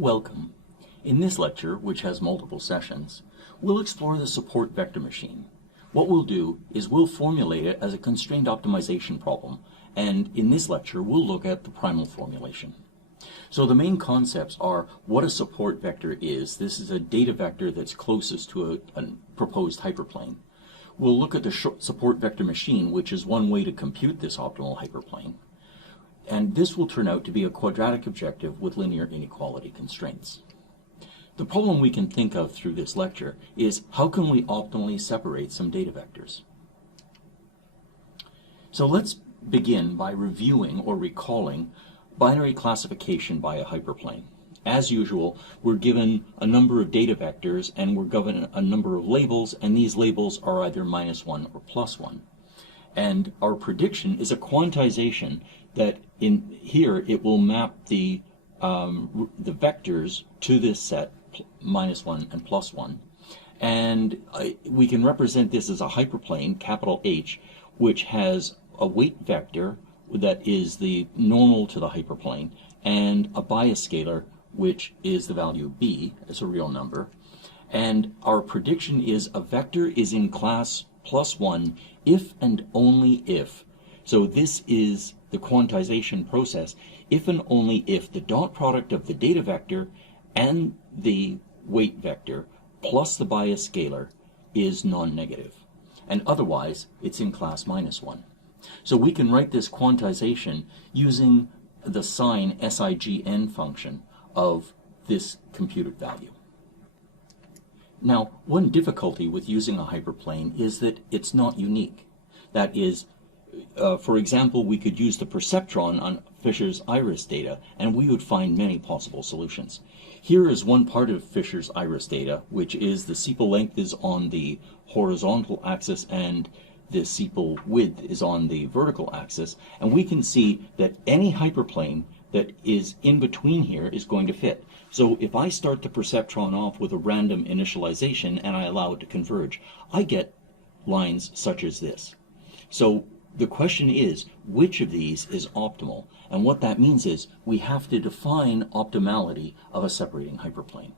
Welcome. In this lecture, which has multiple sessions, we'll explore the support vector machine. What we'll do is we'll formulate it as a constraint optimization problem, and in this lecture we'll look at the primal formulation. So the main concepts are what a support vector is. This is a data vector that's closest to a proposed hyperplane. We'll look at the support vector machine, which is one way to compute this optimal hyperplane. And this will turn out to be a quadratic objective with linear inequality constraints. The problem we can think of through this lecture is how can we optimally separate some data vectors? So let's begin by reviewing or recalling binary classification by a hyperplane. As usual, we're given a number of data vectors and we're given a number of labels, and these labels are either -1 or +1. And our prediction is a quantization that in here it will map the vectors to this set -1 and +1, and we can represent this as a hyperplane, capital H, which has a weight vector that is the normal to the hyperplane and a bias scalar which is the value b as a real number. And our prediction is a vector is in class +1 if and only if, so this is the quantization process, if and only if the dot product of the data vector and the weight vector plus the bias scalar is non-negative, and otherwise it's in class -1. So we can write this quantization using the sign SIGN function of this computed value. Now, one difficulty with using a hyperplane is that it's not unique. That is, for example, we could use the perceptron on Fisher's iris data and we would find many possible solutions. Here is one part of Fisher's iris data, which is the sepal length is on the horizontal axis and the sepal width is on the vertical axis, and we can see that any hyperplane that is in between here is going to fit. So if I start the perceptron off with a random initialization and I allow it to converge, I get lines such as this. So the question is, which of these is optimal? And what that means is we have to define optimality of a separating hyperplane.